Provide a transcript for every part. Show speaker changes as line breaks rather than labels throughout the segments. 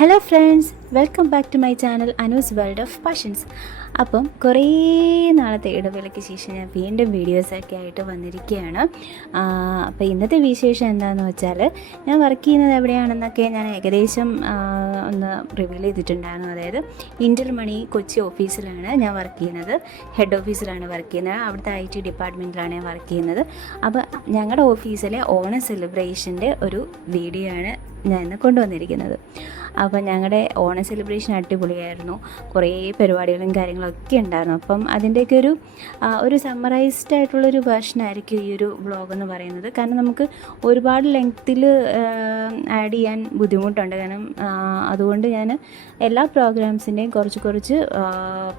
Hello friends welcome back to my channel Anu's world of passions അപ്പം കുറേ നാളത്തെ ഇടവേളയ്ക്ക് ശേഷം ഞാൻ വീണ്ടും വീഡിയോസൊക്കെ ആയിട്ട് വന്നിരിക്കുകയാണ്. അപ്പോൾ ഇന്നത്തെ വിശേഷം എന്താണെന്ന് വെച്ചാൽ ഞാൻ വർക്ക് ചെയ്യുന്നത് എവിടെയാണെന്നൊക്കെ ഞാൻ ഏകദേശം ഒന്ന് റിവീൽ ചെയ്തിട്ടുണ്ടായിരുന്നു. അതായത് ഇന്റർ മണി കൊച്ചി ഓഫീസിലാണ് ഞാൻ വർക്ക് ചെയ്യുന്നത്. ഹെഡ് ഓഫീസിലാണ് വർക്ക് ചെയ്യുന്നത്. അവിടുത്തെ ഐ ടി ഡിപ്പാർട്ട്മെന്റിലാണ് ഞാൻ വർക്ക് ചെയ്യുന്നത്. അപ്പോൾ ഞങ്ങളുടെ ഓഫീസിലെ ഓണ സെലിബ്രേഷന്റെ ഒരു വീഡിയോ ആണ് ഞാൻ ഇന്ന് കൊണ്ടുവന്നിരിക്കുന്നത്. അപ്പോൾ ഞങ്ങളുടെ ഓണം സെലിബ്രേഷൻ അടിപൊളിയായിരുന്നു. കുറേ പരിപാടികളും കാര്യങ്ങളൊക്കെ ഉണ്ടായിരുന്നു. അപ്പം അതിന്റെയൊക്കെ ഒരു ഒരു സമ്മറൈസ്ഡ് ആയിട്ടുള്ളൊരു വേർഷനായിരിക്കും ഈ ഒരു വ്ളോഗ് എന്ന് പറയുന്നത്. കാരണം നമുക്ക് ഒരുപാട് ലെങ്ത്തിൽ ആഡ് ചെയ്യാൻ ബുദ്ധിമുട്ടുണ്ട്. കാരണം അതുകൊണ്ട് ഞാൻ എല്ലാ പ്രോഗ്രാംസിന്റെയും കുറച്ച് കുറച്ച്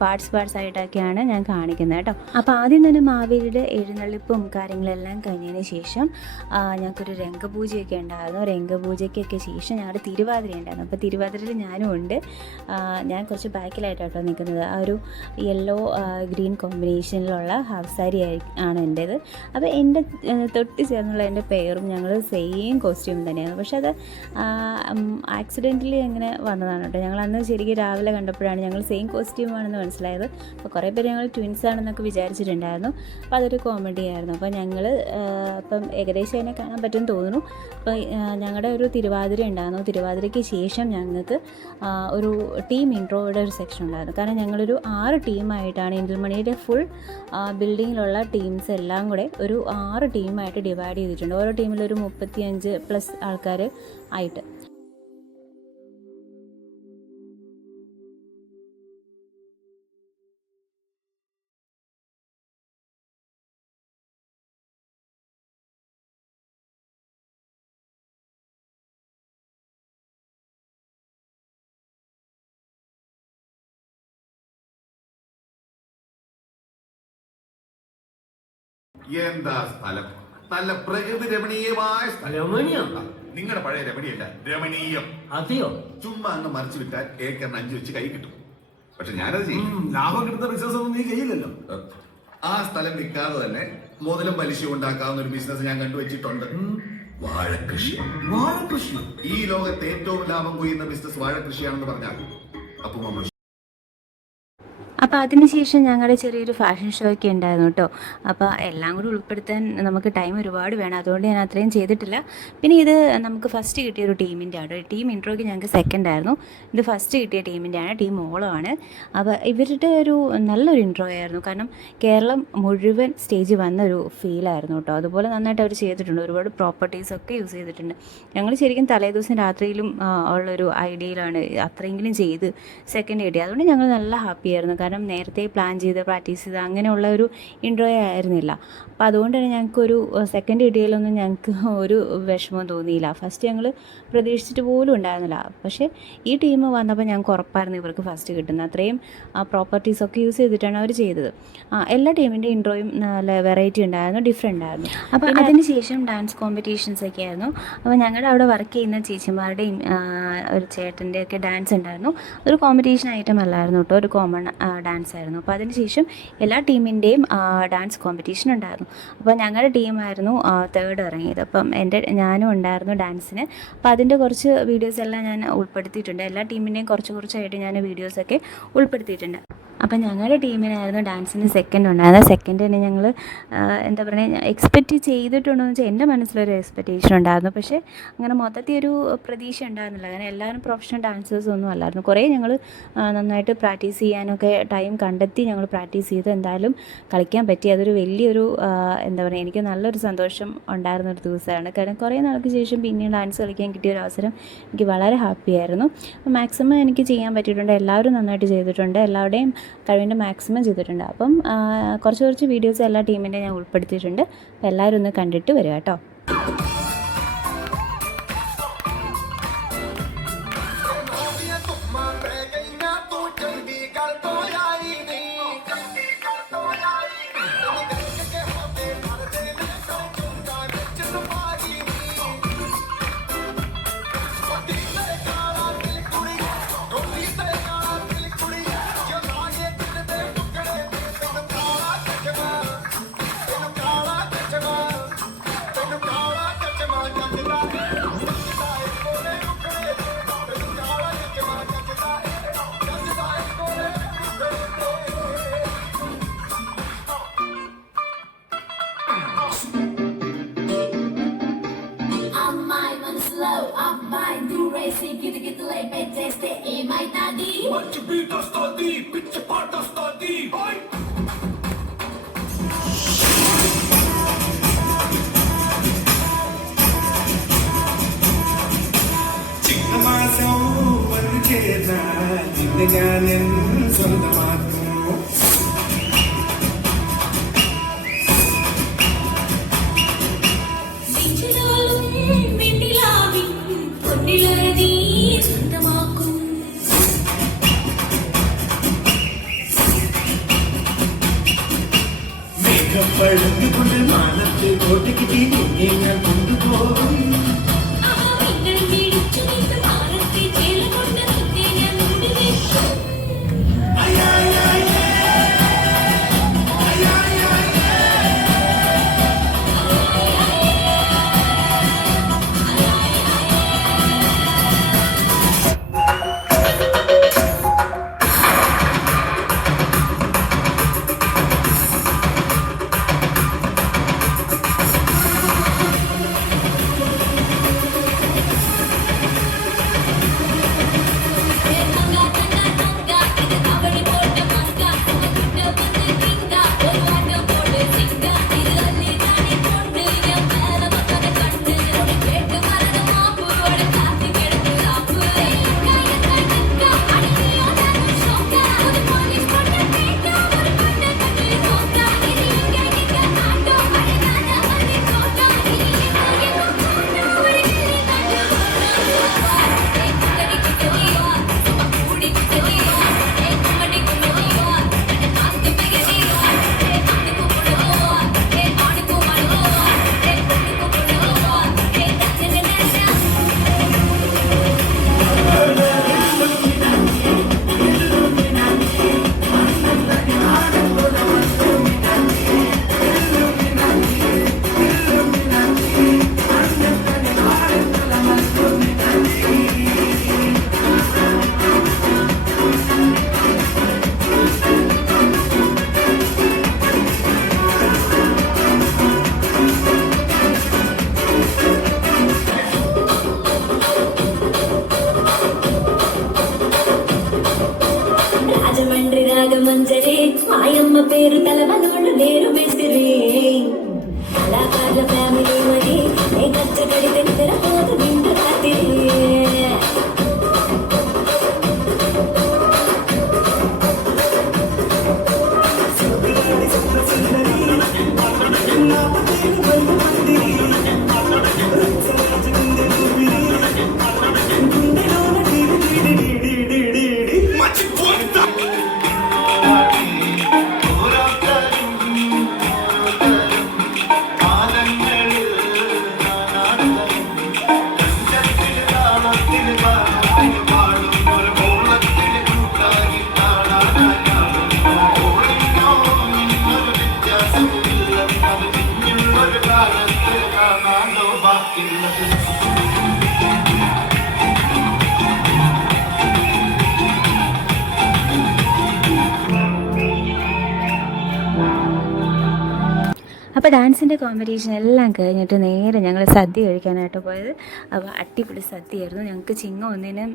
പാർട്സ് പാർട്സ് ആയിട്ടൊക്കെയാണ് ഞാൻ കാണിക്കുന്നത് കേട്ടോ. അപ്പോൾ ആദ്യം തന്നെ മാവേലിയുടെ എഴുന്നള്ളിപ്പും കാര്യങ്ങളെല്ലാം കഴിഞ്ഞതിന് ശേഷം ഞങ്ങൾക്കൊരു രംഗപൂജയൊക്കെ ഉണ്ടായിരുന്നു. രംഗപൂജയ്ക്കൊക്കെ ശേഷം ഞങ്ങളുടെ തിരുവാതിര ഉണ്ടായിരുന്നു അപ്പോൾ തിരുവാതിരയിൽ ഞാനും ഉണ്ട്. ഞാൻ കുറച്ച് ബാക്കിലായിട്ടാണ് കേട്ടോ നിൽക്കുന്നത്. ആ ഒരു യെല്ലോ ഗ്രീൻ കോമ്പിനേഷനിലുള്ള ഹാഫ് സാരി ആണ് എന്റേത്. അപ്പോൾ എന്റെ തൊട്ട് ചേർന്നുള്ള എന്റെ പേറും ഞങ്ങൾ സെയിം കോസ്റ്റ്യൂം തന്നെയാണ്. പക്ഷേ അത് ആക്സിഡന്റലി അങ്ങനെ വന്നതാണ് കേട്ടോ. ഞങ്ങൾ അന്ന് ശരിക്കും രാവിലെ കണ്ടപ്പോഴാണ് ഞങ്ങൾ സെയിം കോസ്റ്റ്യൂമാണെന്ന് മനസ്സിലായത്. അപ്പോൾ കുറേ പേര് ഞങ്ങൾ ട്വിൻസ് ആണെന്നൊക്കെ വിചാരിച്ചിട്ടുണ്ടായിരുന്നു. അപ്പോൾ അതൊരു കോമഡി ആയിരുന്നു. അപ്പോൾ ഞങ്ങൾ അപ്പം ഏകദേശം അതിനെ കാണാൻ പറ്റുമെന്ന് തോന്നുന്നു. അപ്പോൾ ഞങ്ങളുടെ ഒരു തിരുവാതിര ഉണ്ടായിരുന്നു. തിരുവാതിരയ്ക്ക് ശേഷം ഞങ്ങൾക്ക് ഒരു ടീം ഇൻട്രോയുടെ ഒരു സെക്ഷൻ ഉണ്ടായിരുന്നു. കാരണം ഞങ്ങളൊരു ആറ് ടീമായിട്ടാണ് ഇൻഡൽമണിയുടെ ഫുൾ ബിൽഡിങ്ങിലുള്ള ടീംസ് എല്ലാം കൂടെ ഒരു ആറ് ടീമായിട്ട് ഡിവൈഡ് ചെയ്തിട്ടുണ്ട്. ഓരോ ടീമിലൊരു മുപ്പത്തിയഞ്ച് പ്ലസ് ആൾക്കാർ ആയിട്ട്.
എന്താ സ്ഥലം? നല്ല പ്രകൃതി രമണീയമായ സ്ഥലം. നിങ്ങളുടെ പഴയ രമണിയല്ല രമണീയം.
അതെയോ?
ചുമ്മാ അങ്ങ് മറിച്ചു വിട്ടാൽ ഏക്കറിന് അഞ്ചു വെച്ച് കൈ കിട്ടും. പക്ഷെ ഞാനത് ചെയ്യും.
ലാഭം കിട്ടുന്ന ബിസിനസ് ഒന്നും നീ ചെയ്യില്ലല്ലോ.
ആ സ്ഥലം വിൽക്കാതെ തന്നെ മുതലും പലിശ ഉണ്ടാക്കാവുന്ന ഒരു ബിസിനസ് ഞാൻ കണ്ടുവച്ചിട്ടുണ്ട് വാഴകൃഷി
വാഴകൃഷി
ഈ ലോകത്ത് ഏറ്റവും ലാഭം കൊയ്യുന്ന ബിസിനസ് വാഴകൃഷിയാണെന്ന് പറഞ്ഞാൽ അപ്പൊ നമ്മൾ
അപ്പോൾ അതിനുശേഷം ഞങ്ങളുടെ ചെറിയൊരു ഫാഷൻ ഷോ ഒക്കെ ഉണ്ടായിരുന്നു കേട്ടോ അപ്പോൾ എല്ലാം കൂടി ഉൾപ്പെടുത്താൻ നമുക്ക് ടൈം ഒരുപാട് വേണം. അതുകൊണ്ട് ഞാൻ അത്രയും ചെയ്തിട്ടില്ല. പിന്നെ ഇത് നമുക്ക് ഫസ്റ്റ് കിട്ടിയ ഒരു ടീമിന്റെ ആണ്. ടീം ഇൻട്രോയ്ക്ക് ഞങ്ങൾക്ക് സെക്കൻഡ് ആയിരുന്നു. ഇത് ഫസ്റ്റ് കിട്ടിയ ടീമിന്റെ ആണ്. ടീം ഓളമാണ് അപ്പോൾ ഇവരുടെ ഒരു നല്ലൊരു ഇൻട്രോ ആയിരുന്നു. കാരണം കേരളം മുഴുവൻ സ്റ്റേജ് വന്ന ഒരു ഫീലായിരുന്നു കേട്ടോ അതുപോലെ നന്നായിട്ട് അവർ ചെയ്തിട്ടുണ്ട്. ഒരുപാട് പ്രോപ്പർട്ടീസ് ഒക്കെ യൂസ് ചെയ്തിട്ടുണ്ട്. ഞങ്ങൾ ശരിക്കും തലേദിവസം രാത്രിയിലും ഉള്ളൊരു ഐഡിയയിലാണ് അത്രയെങ്കിലും ചെയ്ത് സെക്കൻഡ് കിട്ടിയത്. അതുകൊണ്ട് ഞങ്ങൾ നല്ല ഹാപ്പി ആയിരുന്നു. കാരണം നേരത്തെ പ്ലാൻ ചെയ്ത് പ്രാക്ടീസ് ചെയ്ത് അങ്ങനെയുള്ള ഒരു ഇൻട്രോ ആയിരുന്നില്ല. അപ്പോൾ അതുകൊണ്ട് തന്നെ ഞങ്ങൾക്കൊരു സെക്കൻഡ് കിട്ടിയതിലൊന്നും ഞങ്ങൾക്ക് ഒരു വിഷമം തോന്നിയില്ല. ഫസ്റ്റ് ഞങ്ങൾ പ്രതീക്ഷിച്ചിട്ട് പോലും ഉണ്ടായിരുന്നില്ല. പക്ഷേ ഈ ടീം വന്നപ്പോൾ ഞങ്ങൾക്ക് ഉറപ്പായിരുന്നു ഇവർക്ക് ഫസ്റ്റ് കിട്ടുന്നത്. അത്രയും പ്രോപ്പർട്ടീസ് ഒക്കെ യൂസ് ചെയ്തിട്ടാണ് അവർ ചെയ്തത്. എല്ലാ ടീമിന്റെ ഇൻട്രോയും നല്ല വെറൈറ്റി ഉണ്ടായിരുന്നു ഡിഫറെന്റ് ആയിരുന്നു. അപ്പോൾ അതിന് ശേഷം ഡാൻസ് കോമ്പറ്റീഷൻസ് ഒക്കെ ആയിരുന്നു. അപ്പോൾ ഞങ്ങളുടെ അവിടെ വർക്ക് ചെയ്യുന്ന ചേച്ചിമാരുടെയും ഒരു ചേട്ടന്റെയൊക്കെ ഡാൻസ് ഉണ്ടായിരുന്നു. ഒരു കോമ്പറ്റീഷൻ ഐറ്റം അല്ലായിരുന്നു കേട്ടോ. ഒരു കോമൺ ഡാൻസ് ആയിരുന്നു അപ്പോൾ അതിനുശേഷം എല്ലാ ടീമിന്റെയും ഡാൻസ് കോമ്പറ്റീഷൻ ഉണ്ടായിരുന്നു. അപ്പോൾ ഞങ്ങളുടെ ടീമായിരുന്നു തേർഡ് ഇറങ്ങിയത്. അപ്പം എന്റെ ഞാനും ഉണ്ടായിരുന്നു ഡാൻസിന്. അപ്പോൾ അതിന്റെ കുറച്ച് വീഡിയോസ് എല്ലാം ഞാൻ ഉൾപ്പെടുത്തിയിട്ടുണ്ട്. എല്ലാ ടീമിന്റെയും കുറച്ച് കുറച്ചായിട്ട് ഞാൻ വീഡിയോസൊക്കെ ഉൾപ്പെടുത്തിയിട്ടുണ്ട്. അപ്പം ഞങ്ങളുടെ ടീമിനായിരുന്നു ഡാൻസിന് സെക്കൻഡ് ഉണ്ടായിരുന്നത് സെക്കൻഡ് തന്നെ ഞങ്ങൾ എന്താ പറയുക എക്സ്പെക്റ്റ് ചെയ്തിട്ടുണ്ടോ എന്ന് വെച്ചാൽ എന്റെ മനസ്സിലൊരു എക്സ്പെക്റ്റേഷൻ ഉണ്ടായിരുന്നു. പക്ഷേ അങ്ങനെ മൊത്തത്തിൽ ഒരു പ്രതീക്ഷ ഉണ്ടായിരുന്നില്ല. കാരണം എല്ലാവരും പ്രൊഫഷണൽ ഡാൻസേഴ്സ് ഒന്നും അല്ലായിരുന്നു. കുറേ ഞങ്ങൾ നന്നായിട്ട് പ്രാക്ടീസ് ചെയ്യാനൊക്കെ ടൈം കണ്ടെത്തി ഞങ്ങൾ പ്രാക്ടീസ് ചെയ്ത്. എന്തായാലും കളിക്കാൻ പറ്റി. അതൊരു വലിയൊരു എന്താ പറയുക എനിക്ക് നല്ലൊരു സന്തോഷം ഉണ്ടായിരുന്ന ഒരു ദിവസമാണ്. കാരണം കുറേ നാൾക്ക് ശേഷം പിന്നെയും ഡാൻസ് കളിക്കാൻ കിട്ടിയ ഒരു അവസരം എനിക്ക് വളരെ ഹാപ്പിയായിരുന്നു മാക്സിമം എനിക്ക് ചെയ്യാൻ പറ്റിയിട്ടുണ്ട്. എല്ലാവരും നന്നായിട്ട് ചെയ്തിട്ടുണ്ട്. എല്ലാവരുടെയും കഴിവിന്റെ മാക്സിമം ചെയ്തിട്ടുണ്ട്. അപ്പം കുറച്ച് കുറച്ച് വീഡിയോസ് എല്ലാ ടീമിന്റെ ഞാൻ ഉൾപ്പെടുത്തിയിട്ടുണ്ട്. അപ്പോൾ എല്ലാവരും ഒന്ന് കണ്ടിട്ട് വരിക കേട്ടോ.
slow up by do racing Get it, get git lay pay test in my daddy be. beta study pitch part of study Oi ചിക്കമാസോ വർഗേന ഇന്ന് study. എന്ന് Thank you.
അപ്പോൾ ഡാൻസിന്റെ കോമ്പറ്റീഷൻ എല്ലാം കഴിഞ്ഞിട്ട് നേരെ ഞങ്ങൾ സദ്യ കഴിക്കാനായിട്ട് പോയത്. അപ്പോൾ അടിപൊളി സദ്യയായിരുന്നു. ഞങ്ങൾക്ക് ചിങ്ങ ഒന്നിനും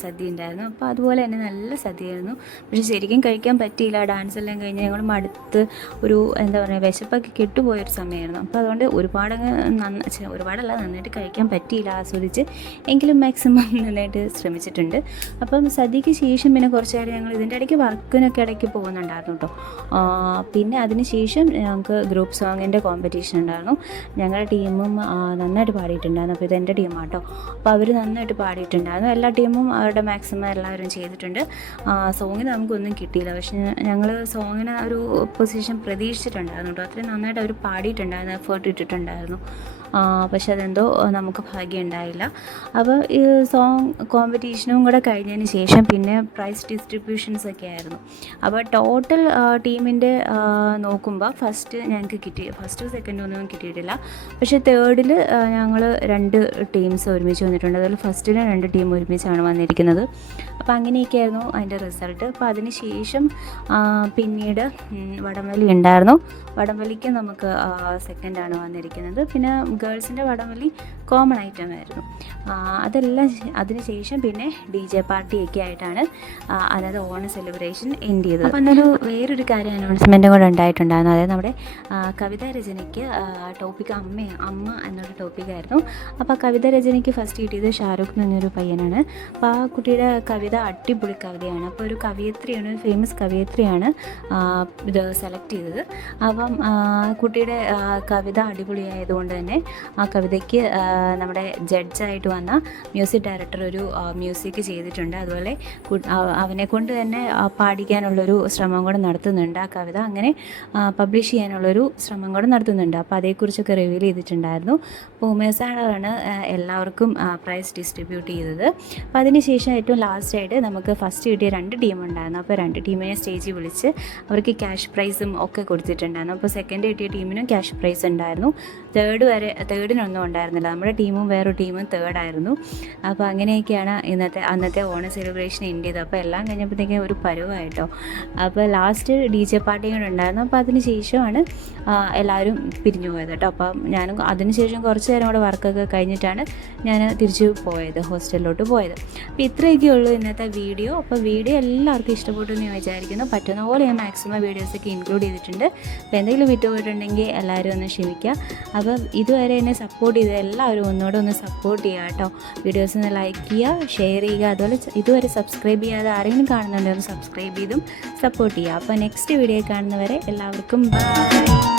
സദ്യ ഉണ്ടായിരുന്നു. അപ്പോൾ അതുപോലെ തന്നെ നല്ല സദ്യയായിരുന്നു. പക്ഷേ ശരിക്കും കഴിക്കാൻ പറ്റിയില്ല. ഡാൻസ് എല്ലാം കഴിഞ്ഞ് ഞങ്ങൾ മടുത്ത് ഒരു എന്താ പറയുക വിശപ്പൊക്കെ കെട്ടുപോയൊരു സമയമായിരുന്നു. അപ്പോൾ അതുകൊണ്ട് ഒരുപാട് നന്ന ഒരുപാടല്ല നന്നായിട്ട് കഴിക്കാൻ പറ്റിയില്ല ആസ്വദിച്ച്. എങ്കിലും മാക്സിമം നന്നായിട്ട് ശ്രമിച്ചിട്ടുണ്ട്. അപ്പം സദ്യയ്ക്ക് ശേഷം പിന്നെ കുറച്ച് നേരം ഞങ്ങൾ ഇതിന്റെ ഇടയ്ക്ക് വർക്കിനൊക്കെ ഇടയ്ക്ക് പോകുന്നുണ്ടായിരുന്നു കേട്ടോ പിന്നെ അതിന് ശേഷം ഞങ്ങൾക്ക് ഗ്രൂപ്പ് സോങ്ങിന്റെ കോമ്പറ്റീഷൻ ഉണ്ടായിരുന്നു. ഞങ്ങളുടെ ടീമും നന്നായിട്ട് പാടിയിട്ടുണ്ടായിരുന്നു. അപ്പോൾ ഇതെന്റെ ടീമാട്ടോ അപ്പോൾ അവർ നന്നായിട്ട് പാടിയിട്ടുണ്ടായിരുന്നു. എല്ലാ ടീമും അവരുടെ മാക്സിമം എല്ലാവരും ചെയ്തിട്ടുണ്ട്. സോങ്ങിന് നമുക്കൊന്നും കിട്ടിയില്ല. പക്ഷേ ഞങ്ങൾ സോങ്ങിന് ഒരു പൊസിഷൻ പ്രതീക്ഷിച്ചിട്ടുണ്ടായിരുന്നു കേട്ടോ. അത്രയും നന്നായിട്ട് അവർ പാടിയിട്ടുണ്ടായിരുന്നു എഫേർട്ട് ഇട്ടിട്ടുണ്ടായിരുന്നു. പക്ഷെ അതെന്തോ നമുക്ക് ഭാഗ്യം ഉണ്ടായില്ല അപ്പോൾ ഈ സോങ് കോമ്പറ്റീഷനും കൂടെ കഴിഞ്ഞതിന് ശേഷം പിന്നെ പ്രൈസ് ഡിസ്ട്രിബ്യൂഷൻസ് ഒക്കെ ആയിരുന്നു. അപ്പോൾ ടോട്ടൽ ടീമിന്റെ നോക്കുമ്പോൾ ഫസ്റ്റ് ഞങ്ങൾക്ക് കിട്ടി ഫസ്റ്റ് സെക്കൻഡ് ഒന്നും കിട്ടിയിട്ടില്ല. പക്ഷേ തേർഡിൽ ഞങ്ങൾ രണ്ട് ടീംസ് ഒരുമിച്ച് വന്നിട്ടുണ്ട്. അതിൽ ഫസ്റ്റിൽ രണ്ട് ടീം ഒരുമിച്ചാണ് വന്നിരിക്കുന്നത്. അപ്പോൾ അങ്ങനെയൊക്കെയായിരുന്നു അതിന്റെ റിസൾട്ട് അപ്പോൾ അതിന് ശേഷം പിന്നീട് വടംവലി ഉണ്ടായിരുന്നു. വടംവലിക്ക് നമുക്ക് സെക്കൻഡാണ് വന്നിരിക്കുന്നത്. പിന്നെ ഗേൾസിന്റെ വടംവലി കോമൺ ഐറ്റം ആയിരുന്നു അതെല്ലാം അതിന് അതിനുശേഷം പിന്നെ ഡി ജെ പാർട്ടിയൊക്കെ ആയിട്ടാണ് അതായത് ഓണ സെലിബ്രേഷൻ എൻഡ് ചെയ്തത് അപ്പം എന്നൊരു വേറൊരു കാര്യം അനൗൺസ്മെന്റും കൂടെ ഉണ്ടായിട്ടുണ്ടായിരുന്നു. അതായത് നമ്മുടെ കവിത രചനയ്ക്ക് ടോപ്പിക് അമ്മ അമ്മ എന്നൊരു ടോപ്പിക്കായിരുന്നു അപ്പോൾ കവിതാ രചനയ്ക്ക് ഫസ്റ്റ് കിട്ടിയത് ഷാരൂഖ് എന്നൊരു പയ്യനാണ്. അപ്പോൾ ആ കുട്ടിയുടെ കവിത അടിപൊളി കവിതയാണ്. അപ്പോൾ ഒരു കവിയത്രിയാണ് ഒരു ഫേമസ് കവിയത്രിയാണ് ഇത് സെലക്ട് ചെയ്തത്. അപ്പം കുട്ടിയുടെ കവിത അടിപൊളിയായതുകൊണ്ട് തന്നെ ആ കവിതയ്ക്ക് നമ്മുടെ ജഡ്ജായിട്ട് വന്ന മ്യൂസിക് ഡയറക്ടർ ഒരു മ്യൂസിക് ചെയ്തിട്ടുണ്ട്. അതുപോലെ അവനെ കൊണ്ട് തന്നെ പാടിക്കാനുള്ളൊരു ശ്രമം കൂടെ നടത്തുന്നുണ്ട് ആ കവിത. അങ്ങനെ പബ്ലിഷ് ചെയ്യാനുള്ളൊരു ശ്രമം കൂടെ നടത്തുന്നുണ്ട്. അപ്പോൾ അതേക്കുറിച്ചൊക്കെ റിവീൽ ചെയ്തിട്ടുണ്ടായിരുന്നു. അപ്പോൾ ഉമേസാണ് എല്ലാവർക്കും പ്രൈസ് ഡിസ്ട്രിബ്യൂട്ട് ചെയ്തത്. അപ്പോൾ അതിനുശേഷം ഏറ്റവും ലാസ്റ്റ് ആയിട്ട് നമുക്ക് ഫസ്റ്റ് കിട്ടിയ രണ്ട് ടീം ഉണ്ടായിരുന്നു. അപ്പോൾ രണ്ട് ടീമിനെ സ്റ്റേജിൽ വിളിച്ച് അവർക്ക് ക്യാഷ് പ്രൈസും ഒക്കെ കൊടുത്തിട്ടുണ്ടായിരുന്നു. അപ്പോൾ സെക്കൻഡ് കിട്ടിയ ടീമിനും ക്യാഷ് പ്രൈസ് ഉണ്ടായിരുന്നു. തേർഡ് വരെ തേർഡിനൊന്നും ഉണ്ടായിരുന്നില്ല. നമ്മുടെ ടീമും വേറൊരു ടീമും തേർഡായിരുന്നു അപ്പോൾ അങ്ങനെയൊക്കെയാണ് ഇന്നത്തെ അന്നത്തെ ഓണ സെലിബ്രേഷൻ എൻഡ് ചെയ്തത് അപ്പോൾ എല്ലാം കഴിഞ്ഞപ്പോഴത്തേക്കും ഒരു പരുവായിട്ടോ. അപ്പോൾ ലാസ്റ്റ് ഡി ജെ പാർട്ടിയും കൂടെ ഉണ്ടായിരുന്നു. അപ്പോൾ അതിന് ശേഷമാണ് എല്ലാവരും പിരിഞ്ഞു പോയത് കേട്ടോ. അപ്പം ഞാനും അതിനുശേഷം കുറച്ച് നേരം കൂടെ വർക്കൊക്കെ കഴിഞ്ഞിട്ടാണ് ഞാൻ തിരിച്ചു പോയത് ഹോസ്റ്റലിലോട്ട് പോയത്. അപ്പോൾ ഇത്രയൊക്കെ ഉള്ളൂ ഇന്നത്തെ വീഡിയോ. അപ്പോൾ വീഡിയോ എല്ലാവർക്കും ഇഷ്ടപ്പെട്ടു എന്ന് ഞാൻ വിചാരിക്കുന്നു. പറ്റുന്ന പോലെ ഞാൻ മാക്സിമം വീഡിയോസൊക്കെ ഇൻക്ലൂഡ് ചെയ്തിട്ടുണ്ട്. അപ്പോൾ എന്തെങ്കിലും വിട്ടുപോയിട്ടുണ്ടെങ്കിൽ എല്ലാവരും ഒന്ന് ക്ഷമിക്കുക. അപ്പം ഇതുവരെ എന്നെ സപ്പോർട്ട് ചെയ്ത എല്ലാവരും ഒന്നുകൂടെ ഒന്ന് സപ്പോർട്ട് ചെയ്യുക കേട്ടോ. വീഡിയോസ് ഒന്ന് ലൈക്ക് ചെയ്യുക ഷെയർ ചെയ്യുക അതുപോലെ ഇതുവരെ സബ്സ്ക്രൈബ് ചെയ്യാതെ ആരെങ്കിലും കാണുന്നുണ്ടെങ്കിൽ ഒന്ന് സബ്സ്ക്രൈബ് ചെയ്തും സപ്പോർട്ട് ചെയ്യുക. അപ്പോൾ നെക്സ്റ്റ് വീഡിയോ കാണുന്നവരെ എല്ലാവർക്കും ബൈ